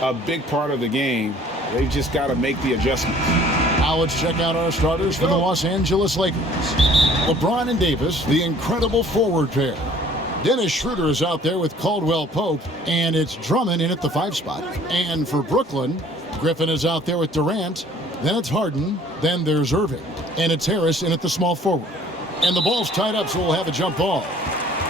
a big part of the game. They've just got to make the adjustments. Now let's check out our starters for the Los Angeles Lakers. LeBron and Davis, the incredible forward pair. Dennis Schroeder is out there with Caldwell Pope, and it's Drummond in at the 5 spot. And for Brooklyn, Griffin is out there with Durant, then it's Harden, then there's Irving, and it's Harris in at the small forward. And the ball's tied up, so we'll have a jump ball.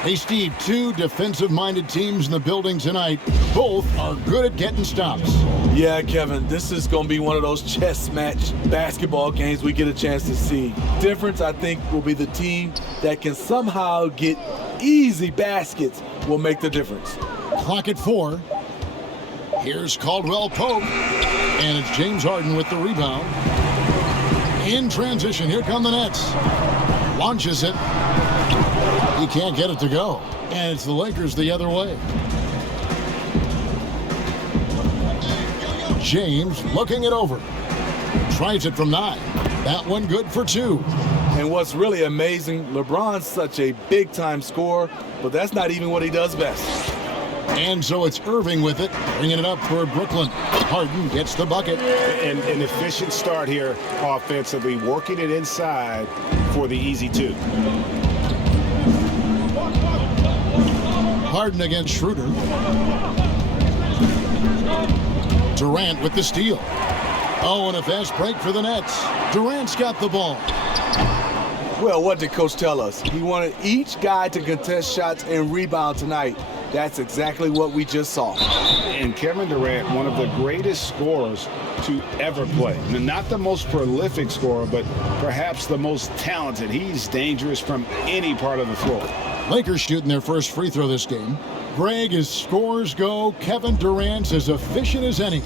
Hey, Steve, 2 defensive-minded teams in the building tonight. Both are good at getting stops. Yeah, Kevin, this is going to be one of those chess match basketball games we get a chance to see. Difference, I think, will be the team that can somehow get easy baskets will make the difference. Clock at 4. Here's Caldwell Pope, and it's James Harden with the rebound. In transition, here come the Nets. Launches it. He can't get it to go. And it's the Lakers the other way. James looking it over. Tries it from 9. That one good for 2. And what's really amazing, LeBron's such a big-time scorer, but that's not even what he does best. And so it's Irving with it, bringing it up for Brooklyn. Harden gets the bucket. And an efficient start here offensively, working it inside for the easy 2. Harden against Schroeder. Durant with the steal. Oh, and a fast break for the Nets. Durant's got the ball. Well, what did Coach tell us? He wanted each guy to contest shots and rebound tonight. That's exactly what we just saw. And Kevin Durant, one of the greatest scorers to ever play. Not the most prolific scorer, but perhaps the most talented. He's dangerous from any part of the floor. Lakers shooting their first free throw this game. Greg, as scores go, Kevin Durant's as efficient as any.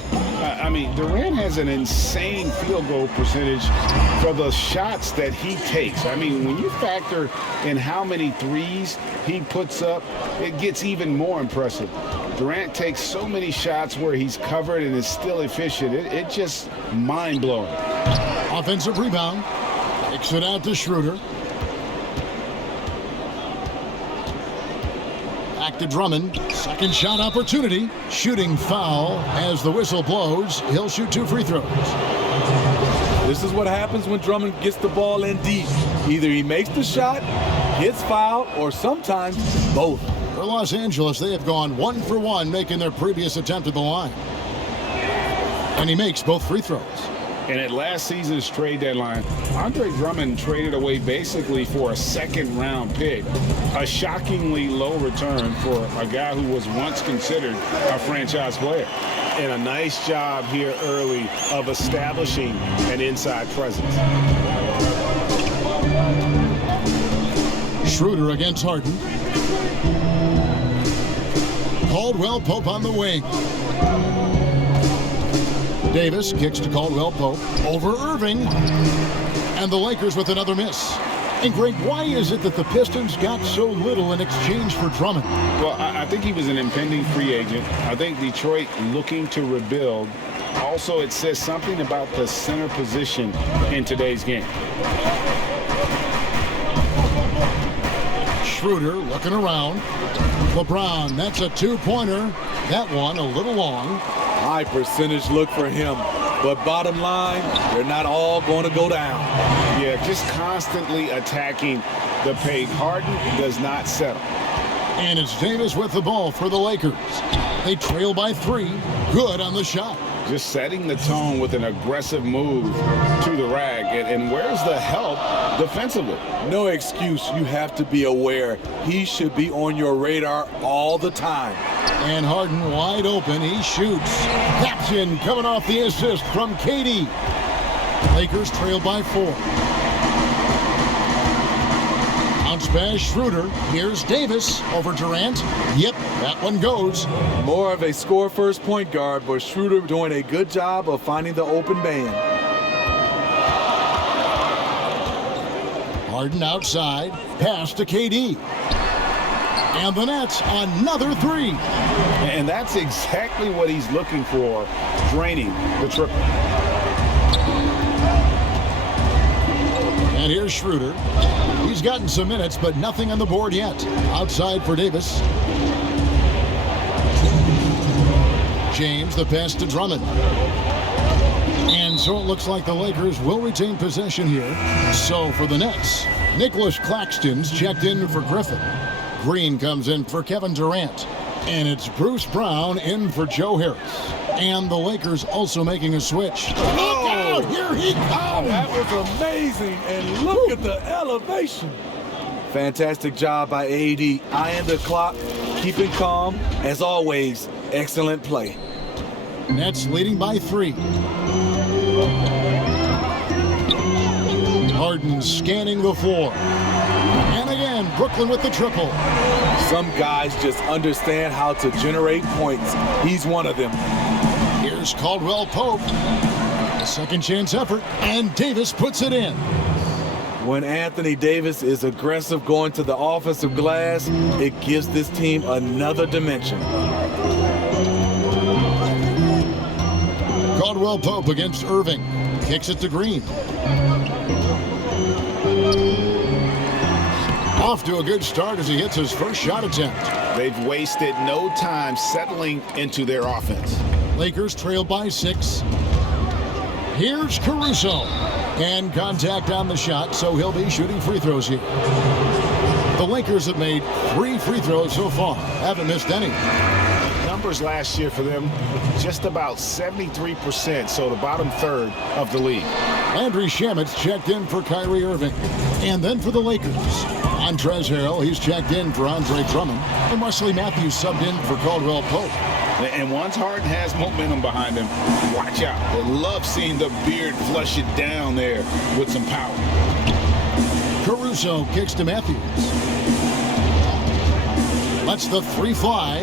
I mean, Durant has an insane field goal percentage for the shots that he takes. I mean, when you factor in how many threes he puts up, it gets even more impressive. Durant takes so many shots where he's covered and is still efficient. It's just mind-blowing. Offensive rebound. Kicks it out to Schroeder. Back to Drummond. Second shot opportunity. Shooting foul as the whistle blows. He'll shoot 2 free throws. This is what happens when Drummond gets the ball in deep. Either he makes the shot, gets fouled, or sometimes both. For Los Angeles, they have gone 1 for 1, making their previous attempt at the line. And he makes both free throws. And at last season's trade deadline, Andre Drummond traded away basically for a second-round pick. A shockingly low return for a guy who was once considered a franchise player. And a nice job here early of establishing an inside presence. Schroeder against Harden. Caldwell Pope on the wing. Davis kicks to Caldwell Pope over Irving, and the Lakers with another miss. And Greg, why is it that the Pistons got so little in exchange for Drummond? Well, I think he was an impending free agent. I think Detroit looking to rebuild. Also, it says something about the center position in today's game. Schroeder looking around. LeBron, that's a 2-pointer. That one a little long. High percentage look for him. But bottom line, they're not all going to go down. Yeah, just constantly attacking the paint. Harden does not settle. And it's Davis with the ball for the Lakers. They trail by 3. Good on the shot. Just setting the tone with an aggressive move to the rack. And where's the help defensively? No excuse. You have to be aware. He should be on your radar all the time. And Harden wide open. He shoots. Caption coming off the assist from KD. Lakers trail by 4. Bounce pass Schroeder. Here's Davis over Durant. Yep, that one goes. More of a score-first point guard, but Schroeder doing a good job of finding the open man. Harden outside. Pass to KD. And the Nets, another 3. And that's exactly what he's looking for, draining the triple. And here's Schroeder. He's gotten some minutes, but nothing on the board yet. Outside for Davis. James, the pass to Drummond. And so it looks like the Lakers will retain possession here. So for the Nets, Nicholas Claxton's checked in for Griffin. Green comes in for Kevin Durant. And it's Bruce Brown in for Joe Harris. And the Lakers also making a switch. Look out! Here he comes! That was amazing. And look at the elevation. Fantastic job by AD. Eyeing the clock, keeping calm. As always, excellent play. Nets leading by 3. Harden scanning the floor. And again, Brooklyn with the triple. Some guys just understand how to generate points. He's one of them. Here's Caldwell Pope. A second chance effort, and Davis puts it in. When Anthony Davis is aggressive going to the offensive glass, it gives this team another dimension. Caldwell Pope against Irving. Kicks it to Green. Off to a good start as he hits his first shot attempt. They've wasted no time settling into their offense. Lakers trail by 6. Here's Caruso. And contact on the shot, so he'll be shooting free throws here. The Lakers have made 3 free throws so far. Haven't missed any. Numbers last year for them, just about 73%, so the bottom third of the league. Landry Shamet's checked in for Kyrie Irving. And then for the Lakers, Montrezl Harrell, he's checked in for Andre Drummond. And Wesley Matthews subbed in for Caldwell Pope. And once Harden has momentum behind him, watch out. I love seeing the beard flush it down there with some power. Caruso kicks to Matthews. Lets the 3 fly.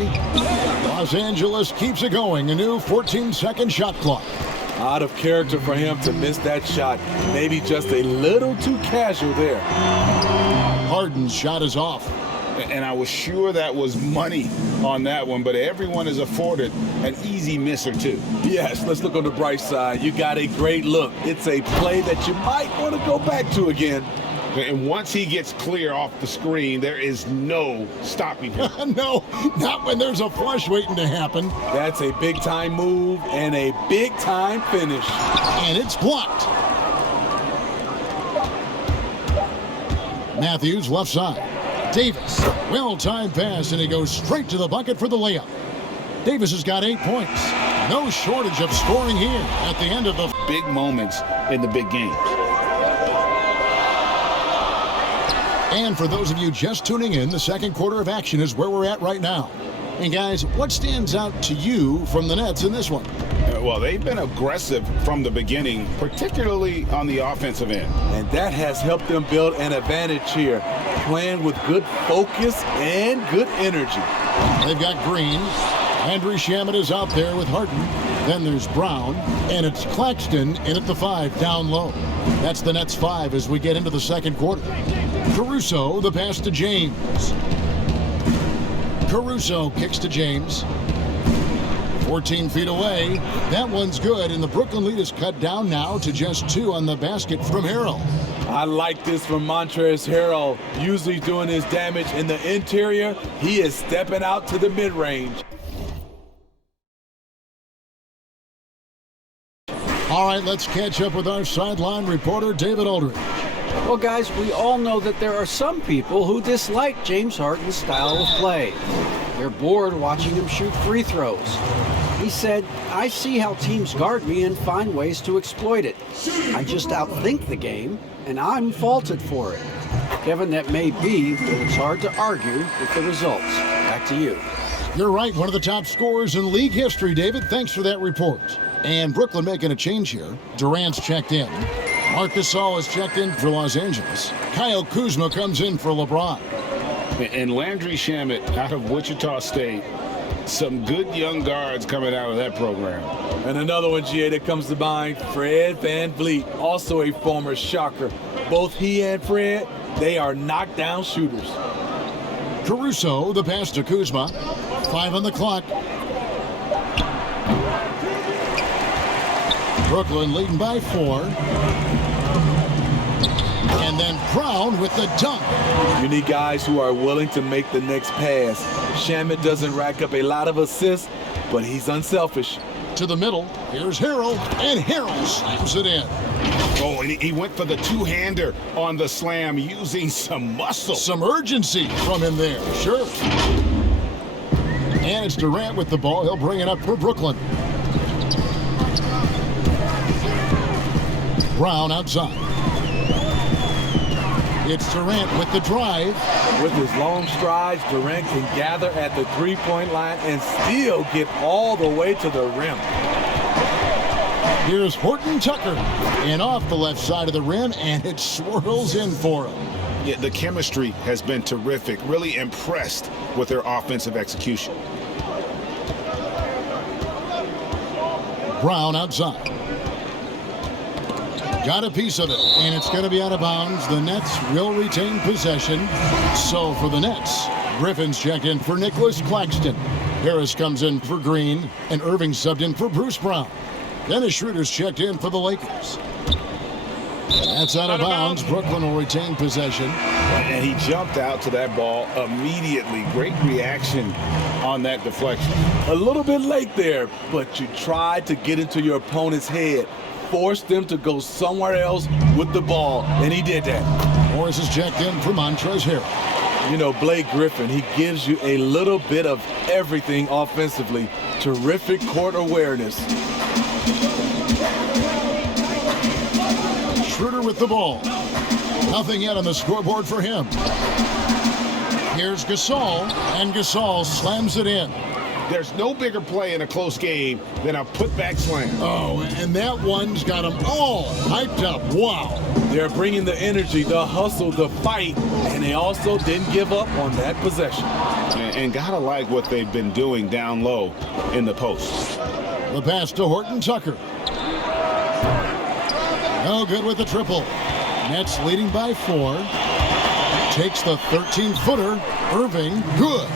Los Angeles keeps it going. A new 14-second shot clock. Out of character for him to miss that shot. Maybe just a little too casual there. Harden's shot is off. And I was sure that was money on that one, but everyone is afforded an easy miss or two. Yes, let's look on the bright side. You got a great look. It's a play that you might want to go back to again. And once he gets clear off the screen, there is no stopping him. No, not when there's a flush waiting to happen. That's a big-time move and a big-time finish. And it's blocked. Matthews left side. Davis, well-timed pass, and he goes straight to the bucket for the layup. Davis has got 8 points. No shortage of scoring here at the end of the big moments in the big games. And for those of you just tuning in, the second quarter of action is where we're at right now. And guys, what stands out to you from the Nets in this one? Well, they've been aggressive from the beginning, particularly on the offensive end. And that has helped them build an advantage here, playing with good focus and good energy. They've got Green. Landry Shamet is out there with Harden. Then there's Brown, and it's Claxton in at the 5 down low. That's the Nets 5 as we get into the second quarter. Caruso, the pass to James. Caruso kicks to James. 14 feet away. That one's good, and the Brooklyn lead is cut down now to just 2 on the basket from Harrell. I like this from Montrezl Harrell. Usually doing his damage in the interior. He is stepping out to the mid-range. All right, let's catch up with our sideline reporter, David Aldridge. Well, guys, we all know that there are some people who dislike James Harden's style of play. They're bored watching him shoot free throws. He said, "I see how teams guard me and find ways to exploit it. I just outthink the game, and I'm faulted for it." Kevin, that may be, but it's hard to argue with the results. Back to you. You're right, one of the top scorers in league history, David. Thanks for that report. And Brooklyn making a change here. Durant's checked in. Marc Gasol is checked in for Los Angeles. Kyle Kuzma comes in for LeBron. And Landry Shamet out of Wichita State. Some good young guards coming out of that program. And another one, GA, that comes to mind, Fred VanVleet, also a former Shocker. Both he and Fred, they are knockdown shooters. Caruso, the pass to Kuzma. 5 on the clock. Brooklyn leading by 4. And then Brown with the dunk. You need guys who are willing to make the next pass. Shamet doesn't rack up a lot of assists, but he's unselfish. To the middle. Here's Harrell, and Harrell slams it in. Oh, and he went for the two-hander on the slam using some muscle. Some urgency from him there, sure. And it's Durant with the ball. He'll bring it up for Brooklyn. Brown outside. It's Durant with the drive. With his long strides, Durant can gather at the three-point line and still get all the way to the rim. Here's Horton Tucker. And off the left side of the rim, and it swirls in for him. Yeah, the chemistry has been terrific. Really impressed with their offensive execution. Brown outside. Got a piece of it, and it's going to be out of bounds. The Nets will retain possession. So for the Nets, Griffin's checked in for Nicholas Claxton. Harris comes in for Green, and Irving subbed in for Bruce Brown. Dennis Schroeder's checked in for the Lakers. That's out of bounds. Brooklyn will retain possession. And he jumped out to that ball immediately. Great reaction on that deflection. A little bit late there, but you tried to get into your opponent's head. Force them to go somewhere else with the ball, and he did that. Morris is checked in for Montrezl Harrell. You know, Blake Griffin, he gives you a little bit of everything offensively. Terrific court awareness. Schroeder with the ball. Nothing yet on the scoreboard for him. Here's Gasol, and Gasol slams it in. There's no bigger play in a close game than a putback slam. Oh, and that one's got them all hyped up. Wow. They're bringing the energy, the hustle, the fight, and they also didn't give up on that possession. And gotta like what they've been doing down low in the post. The pass to Horton Tucker. No good with the triple. Nets leading by 4. Takes the 13-footer. Irving, good.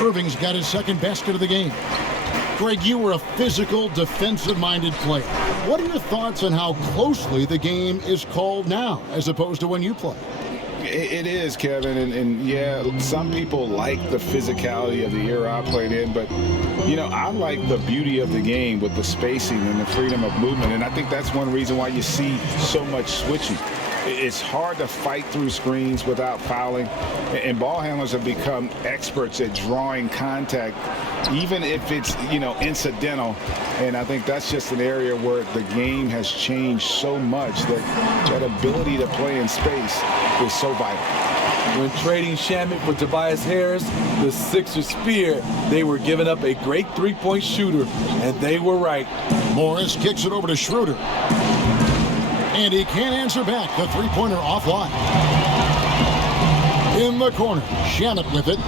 Irving's got his second basket of the game. Greg, you were a physical, defensive-minded player. What are your thoughts on how closely the game is called now as opposed to when you play? It is, Kevin, and yeah, some people like the physicality of the era I played in, but, you know, I like the beauty of the game with the spacing and the freedom of movement, and I think that's one reason why you see so much switching. It's hard to fight through screens without fouling, and ball handlers have become experts at drawing contact, even if it's, you know, incidental. And I think that's just an area where the game has changed so much that ability to play in space is so vital. When trading Shamet for Tobias Harris, the Sixers feared they were giving up a great three-point shooter, and they were right. Morris kicks it over to Schroeder. And he can't answer back. The three-pointer offline. In the corner, Shamet with it.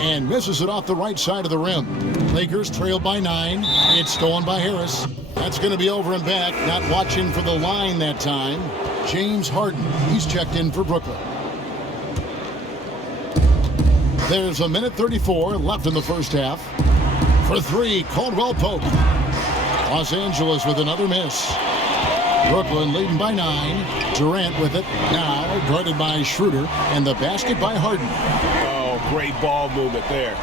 And misses it off the right side of the rim. Lakers trail by 9. It's stolen by Harris. That's going to be over and back. Not watching for the line that time. James Harden. He's checked in for Brooklyn. There's a minute 34 left in the first half. For 3, Caldwell Pope. Los Angeles with another miss. Brooklyn leading by 9. Durant with it. Now guarded by Schroeder. And the basket by Harden. Oh, great ball movement there.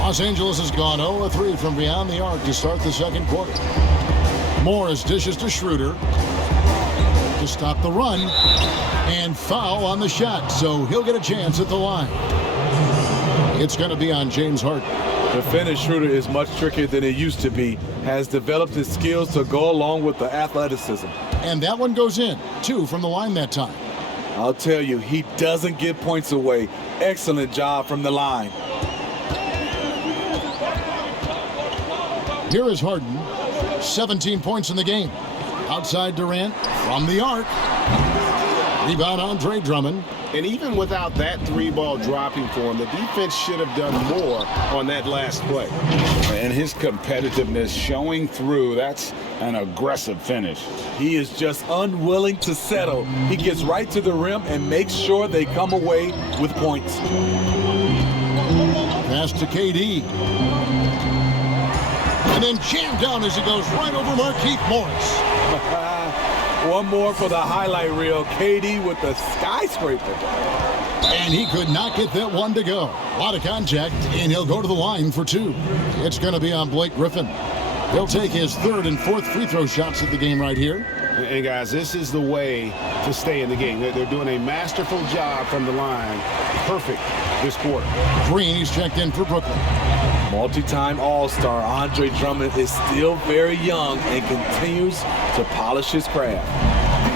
Los Angeles has gone 0-3 from beyond the arc to start the second quarter. Morris dishes to Schroeder to stop the run. And foul on the shot. So he'll get a chance at the line. It's going to be on James Harden. The finish Schroeder is much trickier than it used to be. Has developed his skills to go along with the athleticism. And that one goes in. 2 from the line that time. I'll tell you, he doesn't give points away. Excellent job from the line. Here is Harden. 17 points in the game. Outside Durant from the arc. Rebound Andre Drummond. And even without that 3-ball dropping for him, the defense should have done more on that last play. And his competitiveness showing through. That's an aggressive finish. He is just unwilling to settle. He gets right to the rim and makes sure they come away with points. Pass to KD. And then jammed down as he goes right over Markieff Morris. One more for the highlight reel. KD with the skyscraper. And he could not get that one to go. A lot of contact, and he'll go to the line for 2. It's going to be on Blake Griffin. He'll take his 3rd and 4th free throw shots of the game right here. And guys, this is the way to stay in the game. They're doing a masterful job from the line. Perfect this quarter. Green, he's checked in for Brooklyn. Multi-time All-Star Andre Drummond is still very young and continues to polish his craft.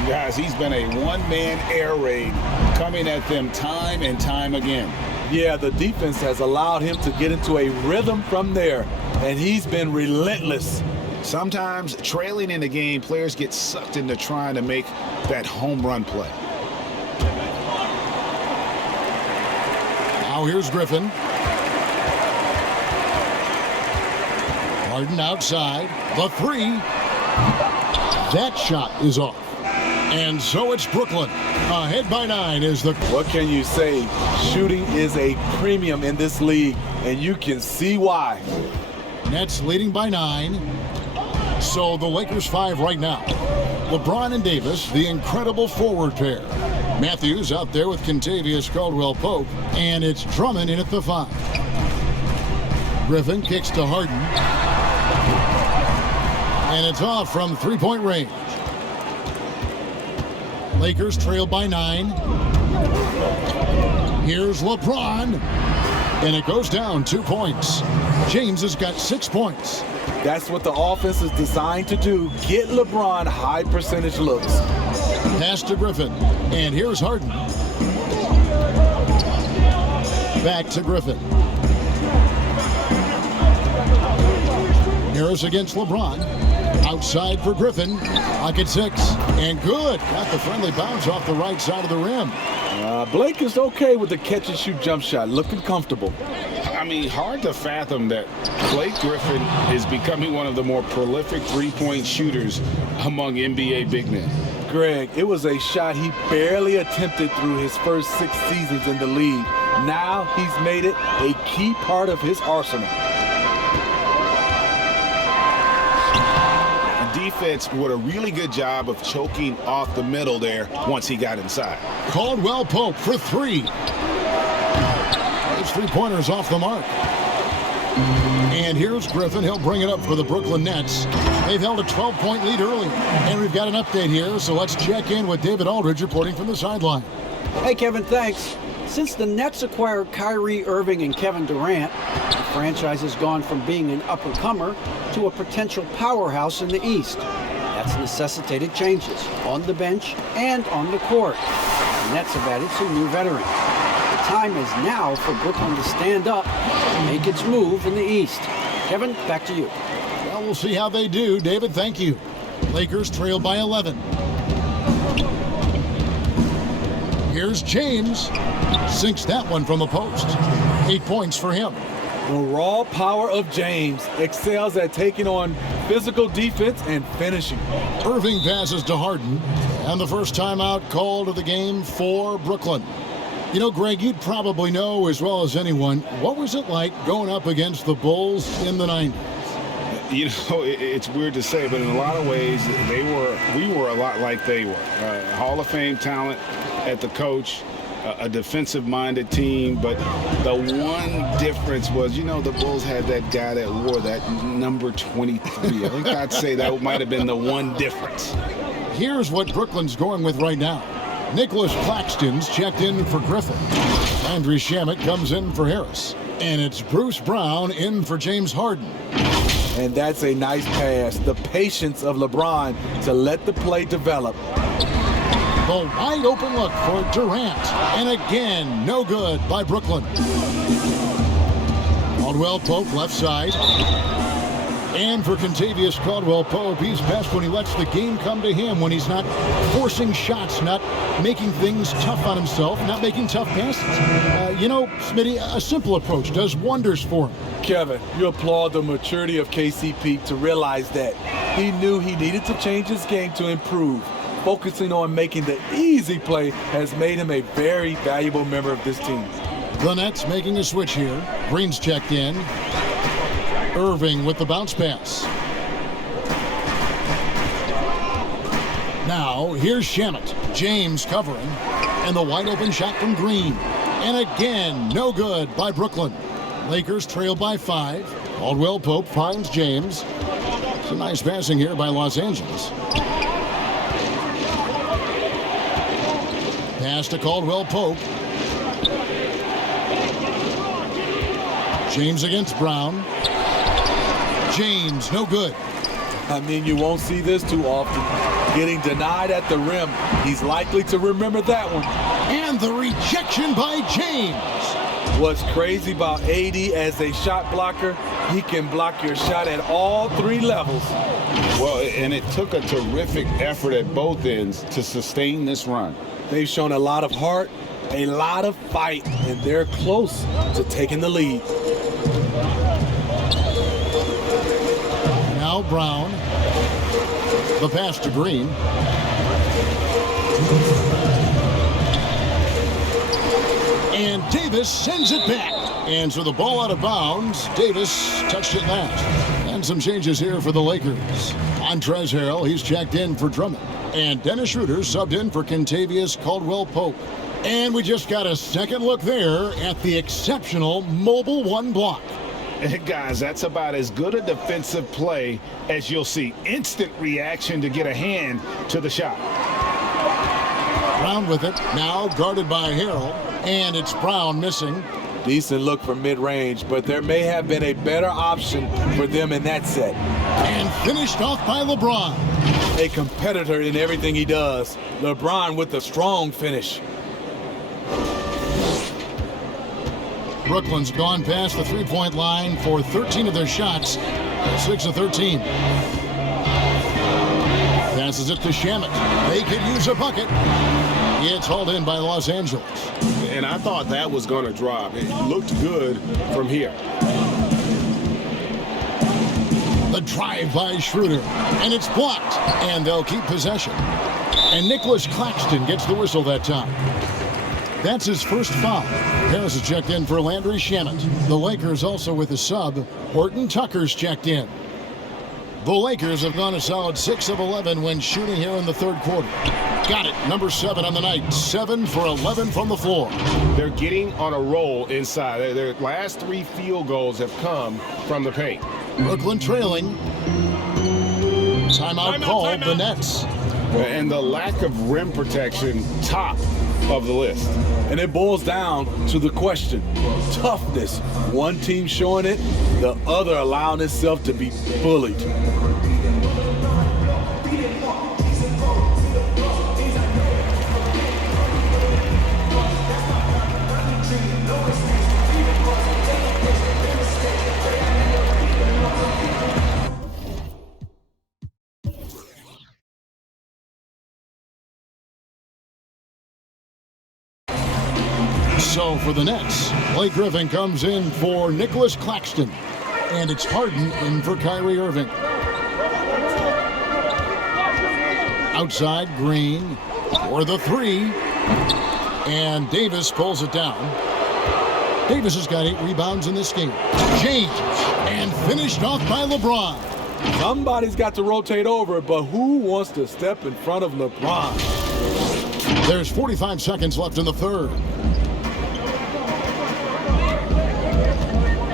Guys, he's been a one-man air raid coming at them time and time again. Yeah, the defense has allowed him to get into a rhythm from there, and he's been relentless. Sometimes trailing in the game, players get sucked into trying to make that home run play. Now here's Griffin. Harden outside. The 3. That shot is off. And so it's Brooklyn. Ahead by 9 is the... What can you say? Shooting is a premium in this league, and you can see why. Nets leading by 9. So the Lakers 5 right now. LeBron and Davis, the incredible forward pair. Matthews out there with Kentavious Caldwell-Pope, and it's Drummond in at the 5. Griffin kicks to Harden. And it's off from three-point range. Lakers trail by 9. Here's LeBron. And it goes down 2 points. James has got 6 points. That's what the offense is designed to do. Get LeBron high percentage looks. Pass to Griffin. And here's Harden. Back to Griffin. Harris against LeBron. Outside for Griffin. Pocket 6. And good. Got the friendly bounce off the right side of the rim. Blake is okay with the catch-and-shoot jump shot. Looking comfortable. I mean, hard to fathom that Blake Griffin is becoming one of the more prolific three-point shooters among NBA big men. Greg, it was a shot he barely attempted through his first 6 seasons in the league. Now he's made it a key part of his arsenal. Defense did a really good job of choking off the middle there once he got inside. Caldwell-Pope for 3. His three-pointers off the mark. And here's Griffin. He'll bring it up for the Brooklyn Nets. They've held a 12-point lead early. And we've got an update here, so let's check in with David Aldridge reporting from the sideline. Hey, Kevin, thanks. Since the Nets acquired Kyrie Irving and Kevin Durant, the franchise has gone from being an up-and-comer to a potential powerhouse in the East. That's necessitated changes on the bench and on the court. The Nets have added some new veterans. The time is now for Brooklyn to stand up and make its move in the East. Kevin, back to you. Well, we'll see how they do. David, thank you. Lakers trail by 11. Here's James. Sinks that one from the post. 8 points for him. The raw power of James excels at taking on physical defense and finishing. Irving passes to Harden. And the first timeout called of the game for Brooklyn. You know, Greg, you'd probably know as well as anyone, what was it like going up against the Bulls in the 90s? You know, it's weird to say, but in a lot of ways, we were a lot like they were. Hall of Fame talent at the coach, a defensive-minded team, but the one difference was, you know, the Bulls had that guy that wore that number 23. I think I'd say that might have been the one difference. Here's what Brooklyn's going with right now. Nicholas Claxton's checked in for Griffin. Andrew Shamet comes in for Harris. And it's Bruce Brown in for James Harden. And that's a nice pass. The patience of LeBron to let the play develop. The wide open look for Durant. And again, no good by Brooklyn. Caldwell-Pope left side. And for Kentavious Caldwell-Pope, he's best when he lets the game come to him, when he's not forcing shots, not making things tough on himself, not making tough passes. You know, Smitty, a simple approach does wonders for him. Kevin, you applaud the maturity of KCP to realize that. He knew he needed to change his game to improve. Focusing on making the easy play has made him a very valuable member of this team. The Nets making a switch here. Green's checked in. Irving with the bounce pass. Now, here's Shamet. James covering. And the wide open shot from Green. And again, no good by Brooklyn. Lakers trail by 5. Caldwell Pope finds James. Some nice passing here by Los Angeles. Pass to Caldwell Pope. James against Brown. James, no good. I mean, you won't see this too often. Getting denied at the rim. He's likely to remember that one. And the rejection by James. What's crazy about AD as a shot blocker, he can block your shot at all 3 levels. Well, and it took a terrific effort at both ends to sustain this run. They've shown a lot of heart, a lot of fight, and they're close to taking the lead. Now Brown. The pass to Green. And Davis sends it back. And so the ball out of bounds. Davis touched it last. And some changes here for the Lakers. Montrezl Harrell, he's checked in for Drummond. And Dennis Schroeder subbed in for Kentavious Caldwell-Pope. And we just got a second look there at the exceptional mobile 1 block. Guys, that's about as good a defensive play as you'll see. Instant reaction to get a hand to the shot. Brown with it. Now guarded by Harrell. And it's Brown missing. Decent look for mid-range, but there may have been a better option for them in that set. And finished off by LeBron. A competitor in everything he does. LeBron with a strong finish. Brooklyn's gone past the three-point line for 13 of their shots. 6 of 13. Passes it to Shamet. They could use a bucket. It's hauled in by Los Angeles. And I thought that was going to drop. It looked good from here. The drive by Schroeder. And it's blocked. And they'll keep possession. And Nicholas Claxton gets the whistle that time. That's his first foul. Harris has checked in for Landry Shamet. The Lakers also with a sub. Horton Tucker's checked in. The Lakers have gone a solid 6 of 11 when shooting here in the third quarter. Got it. Number 7 on the night. 7 for 11 from the floor. They're getting on a roll inside. Their last 3 field goals have come from the paint. Brooklyn trailing. Timeout called. The Nets. And the lack of rim protection, top of the list. And it boils down to the question. Toughness. One team showing it, the other allowing itself to be bullied. So for the Nets, Blake Griffin comes in for Nicholas Claxton. And it's Harden in for Kyrie Irving. Outside, Green for the 3. And Davis pulls it down. Davis has got 8 rebounds in this game. James, and finished off by LeBron. Somebody's got to rotate over, but who wants to step in front of LeBron? There's 45 seconds left in the third.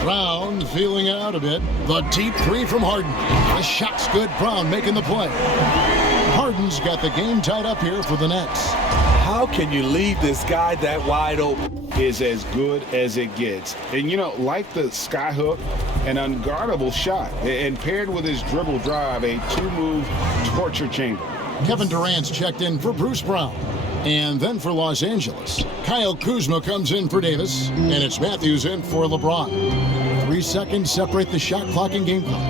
Brown feeling it out a bit. The deep 3 from Harden. The shot's good. Brown making the play. Harden's got the game tied up here for the Nets. How can you leave this guy that wide open? Is as good as it gets. And, you know, like the skyhook, an unguardable shot. And paired with his dribble drive, a 2-move torture chamber. Kevin Durant's checked in for Bruce Brown. And then for Los Angeles, Kyle Kuzma comes in for Davis. And it's Matthews in for LeBron. 3 seconds separate the shot clock and game clock.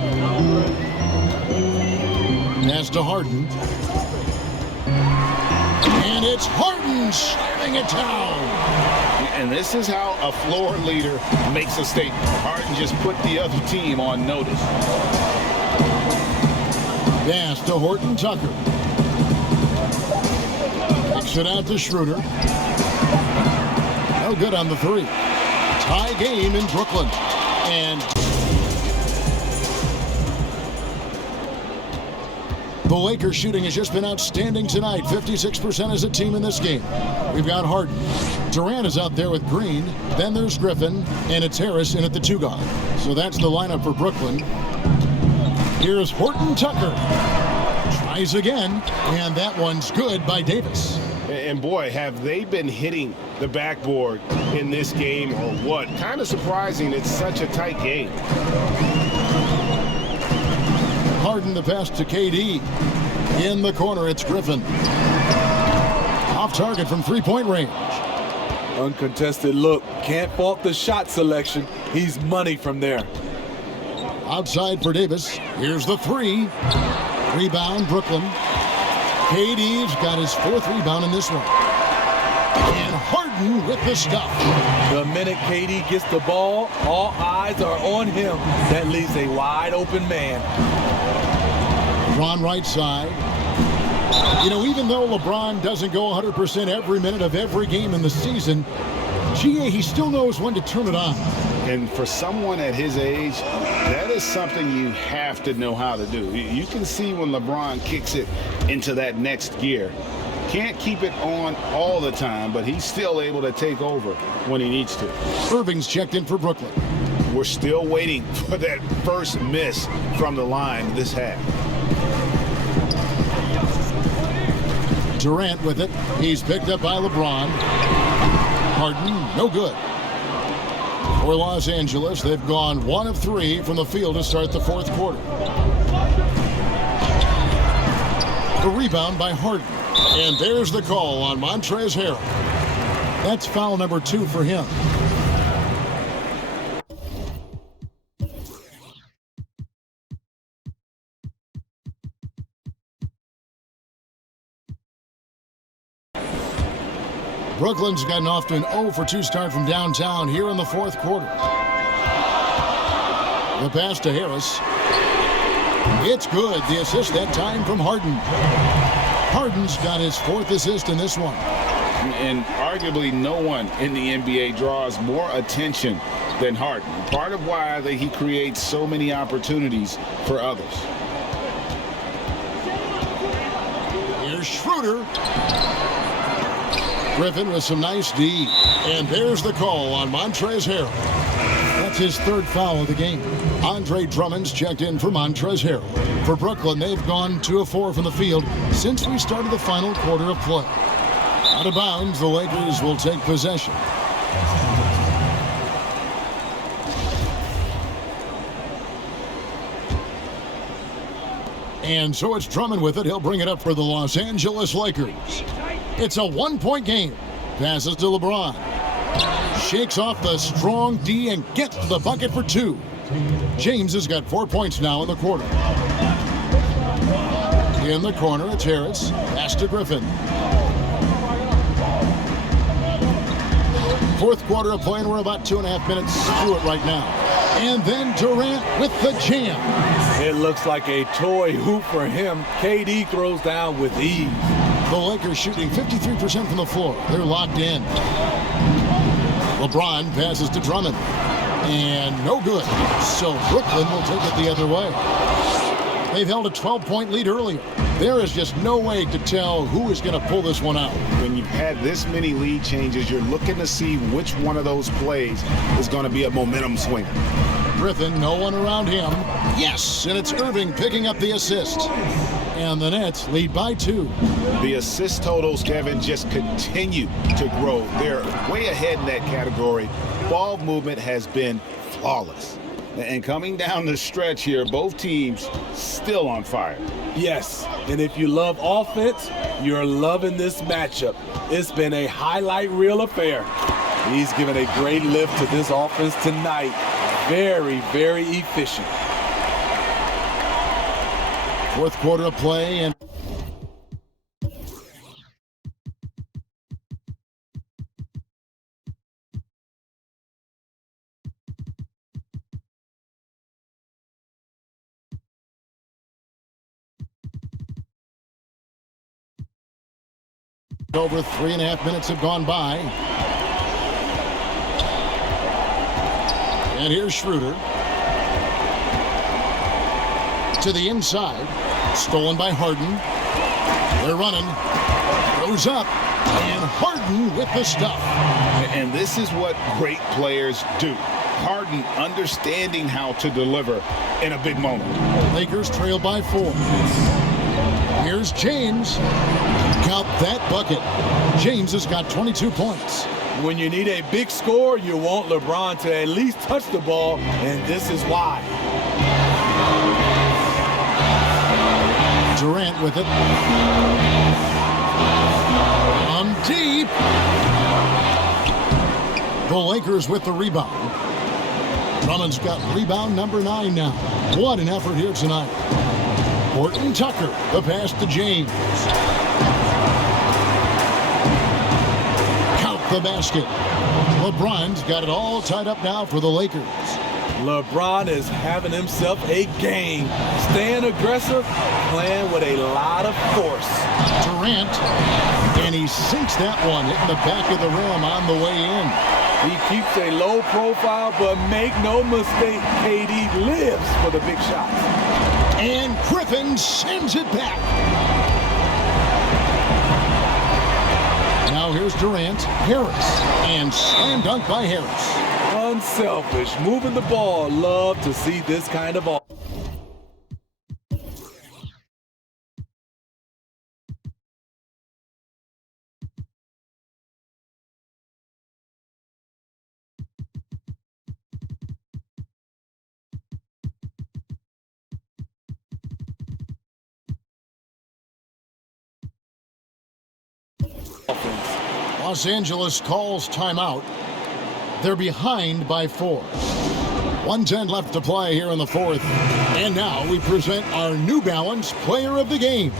Pass to Harden. And it's Harden slamming it down. And this is how a floor leader makes a statement. Harden just put the other team on notice. Pass to Horton Tucker. Kicks it out to Schroeder. No good on the 3. Tie game in Brooklyn. And The Lakers shooting has just been outstanding tonight. 56% as a team in this game. We've got Harden. Durant is out there with Green. Then there's Griffin. And it's Harris in at the 2 guard. So that's the lineup for Brooklyn. Here's Horton Tucker. Tries again. And that one's good by Davis. And boy, have they been hitting the backboard in this game or what? Kind of surprising it's such a tight game. Harden the pass to KD. In the corner, it's Griffin. Off target from three-point range. Uncontested look. Can't fault the shot selection. He's money from there. Outside for Davis. Here's the 3. Rebound, Brooklyn. KD's got his 4th rebound in this one. And Harden with the stuff. The minute KD gets the ball, all eyes are on him. That leaves a wide open man. LeBron right side. You know, even though LeBron doesn't go 100% every minute of every game in the season, he still knows when to turn it on. And for someone at his age, that is something you have to know how to do. You can see when LeBron kicks it into that next gear. Can't keep it on all the time, but he's still able to take over when he needs to. Irving's checked in for Brooklyn. We're still waiting for that first miss from the line this half. Durant with it. He's picked up by LeBron. Harden, no good. For Los Angeles, they've gone 1 of 3 from the field to start the 4th quarter. The rebound by Harden. And there's the call on Montrezl Harrell. That's foul number 2 for him. Brooklyn's gotten off to an 0-for-2 start from downtown here in the 4th quarter. The pass to Harris. It's good. The assist that time from Harden. Harden's got his 4th assist in this one. And arguably no one in the NBA draws more attention than Harden. Part of why he creates so many opportunities for others. Here's Schroeder. Griffin with some nice D. And there's the call on Montrezl Harrell. That's his 3rd foul of the game. Andre Drummond's checked in for Montrezl Harrell. For Brooklyn, they've gone 2 of 4 from the field since we started the final quarter of play. Out of bounds, the Lakers will take possession. And so it's Drummond with it. He'll bring it up for the Los Angeles Lakers. It's a 1-point game. Passes to LeBron. Shakes off the strong D and gets the bucket for 2. James has got 4 points now in the quarter. In the corner, it's Harris. Pass to Griffin. 4th quarter of play, and we're about 2.5 minutes through it right now. And then Durant with the jam. It looks like a toy hoop for him. KD throws down with ease. The Lakers shooting 53% from the floor. They're locked in. LeBron passes to Drummond. And no good. So Brooklyn will take it the other way. They've held a 12-point lead earlier. There is just no way to tell who is going to pull this one out. When you've had this many lead changes, you're looking to see which one of those plays is going to be a momentum swinger. Griffin, no one around him. Yes, and it's Irving picking up the assist. And the Nets lead by 2. The assist totals, Kevin, just continue to grow. They're way ahead in that category. Ball movement has been flawless. And coming down the stretch here, both teams still on fire. Yes, and if you love offense, you're loving this matchup. It's been a highlight reel affair. He's given a great lift to this offense tonight. Very, very efficient. 4th quarter of play, and over 3.5 minutes have gone by. And here's Schroeder. To the inside. Stolen by Harden. They're running. Goes up. And Harden with the stuff. And this is what great players do. Harden understanding how to deliver in a big moment. Lakers trail by 4. Here's James. Count that bucket. James has got 22 points. When you need a big score, you want LeBron to at least touch the ball, and this is why. Durant with it. On deep. The Lakers with the rebound. Drummond's got rebound number 9 now. What an effort here tonight. Horton Tucker, the pass to James. Count the basket. LeBron's got it all tied up now for the Lakers. LeBron is having himself a game. Staying aggressive, playing with a lot of force. Durant, and he sinks that one, hitting the back of the rim on the way in. He keeps a low profile, but make no mistake, KD lives for the big shots. And Griffin sends it back. Now here's Durant, Harris, and slam dunk by Harris. Unselfish, moving the ball. Love to see this kind of ball. Los Angeles calls timeout. They're behind by 4. 1:10 left to play here in the 4th. And now we present our New Balance player of the game,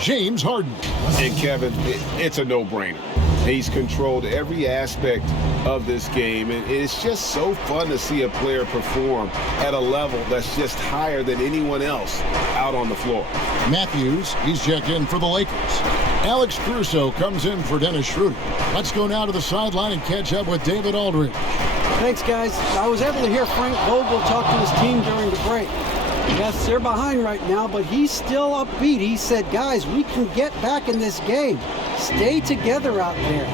James Harden. And Kevin, it's a no-brainer. He's controlled every aspect of this game, and it's just so fun to see a player perform at a level that's just higher than anyone else out on the floor. Matthews, he's checked in for the Lakers. Alex Caruso comes in for Dennis Schroeder. Let's go now to the sideline and catch up with David Aldridge. Thanks, guys. I was able to hear Frank Vogel talk to his team during the break. Yes, they're behind right now, but he's still upbeat. He said, guys, we can get back in this game. Stay together out there.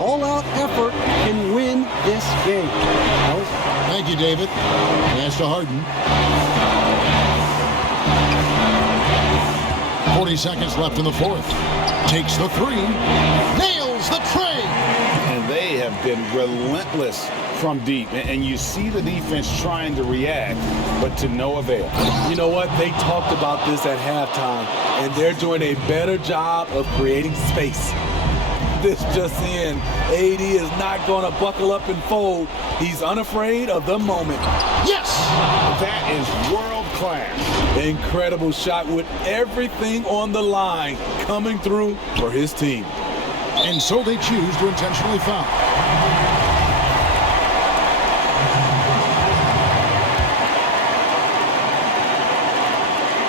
All-out effort can win this game. Thank you, David. Pass to Harden. 40 seconds left in the 4th. Takes the 3. Nails the tray. And they have been relentless from deep. And you see the defense trying to react, but to no avail. You know what? They talked about this at halftime, and they're doing a better job of creating space. This just in, AD is not going to buckle up and fold. He's unafraid of the moment. Yes! That is world class. Incredible shot with everything on the line coming through for his team. And so they choose to intentionally foul.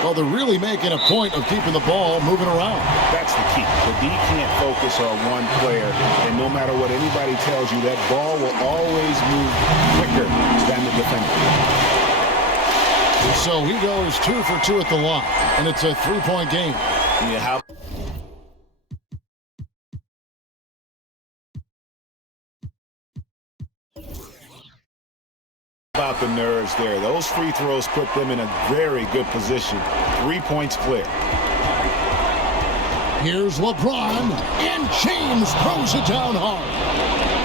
Well, they're really making a point of keeping the ball moving around. That's the key. The D can't focus on one player, and no matter what anybody tells you, that ball will always move quicker than the defender. So he goes 2 for 2 at the line, and it's a 3-point game. Yeah, how about the nerves there? Those free throws put them in a very good position. 3 points clear. Here's LeBron, and James throws it down hard.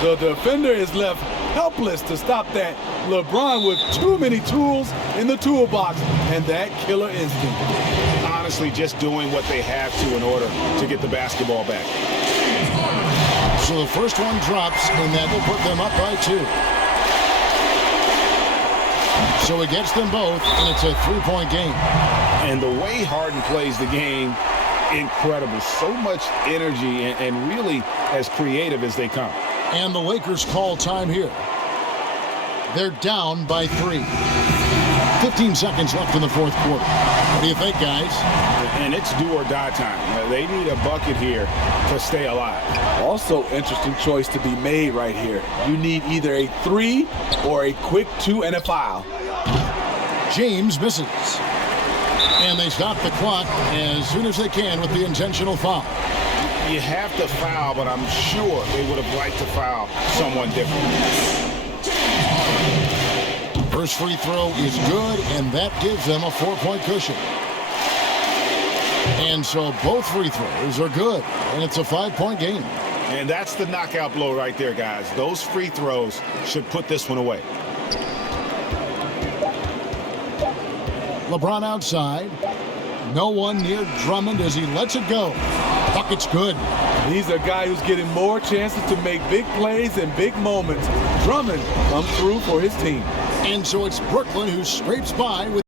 The defender is left helpless to stop that. LeBron with too many tools in the toolbox and that killer instinct. Honestly, just doing what they have to in order to get the basketball back. So the first one drops, and that will put them up by 2. So it gets them both, and it's a 3-point game. And the way Harden plays the game, incredible. So much energy and really as creative as they come. And the Lakers call time here. They're down by 3. 15 seconds left in the 4th quarter. What do you think, guys? And it's do or die time. They need a bucket here to stay alive. Also, interesting choice to be made right here. You need either a 3 or a quick 2 and a foul. James misses. And they stop the clock as soon as they can with the intentional foul. You have to foul, but I'm sure they would have liked to foul someone different. First free throw is good, and that gives them a 4-point cushion. And so both free throws are good, and it's a 5-point game. And that's the knockout blow right there, guys. Those free throws should put this one away. LeBron outside. No one near Drummond as he lets it go. Bucket's good. He's a guy who's getting more chances to make big plays and big moments. Drummond comes through for his team. And so it's Brooklyn who scrapes by with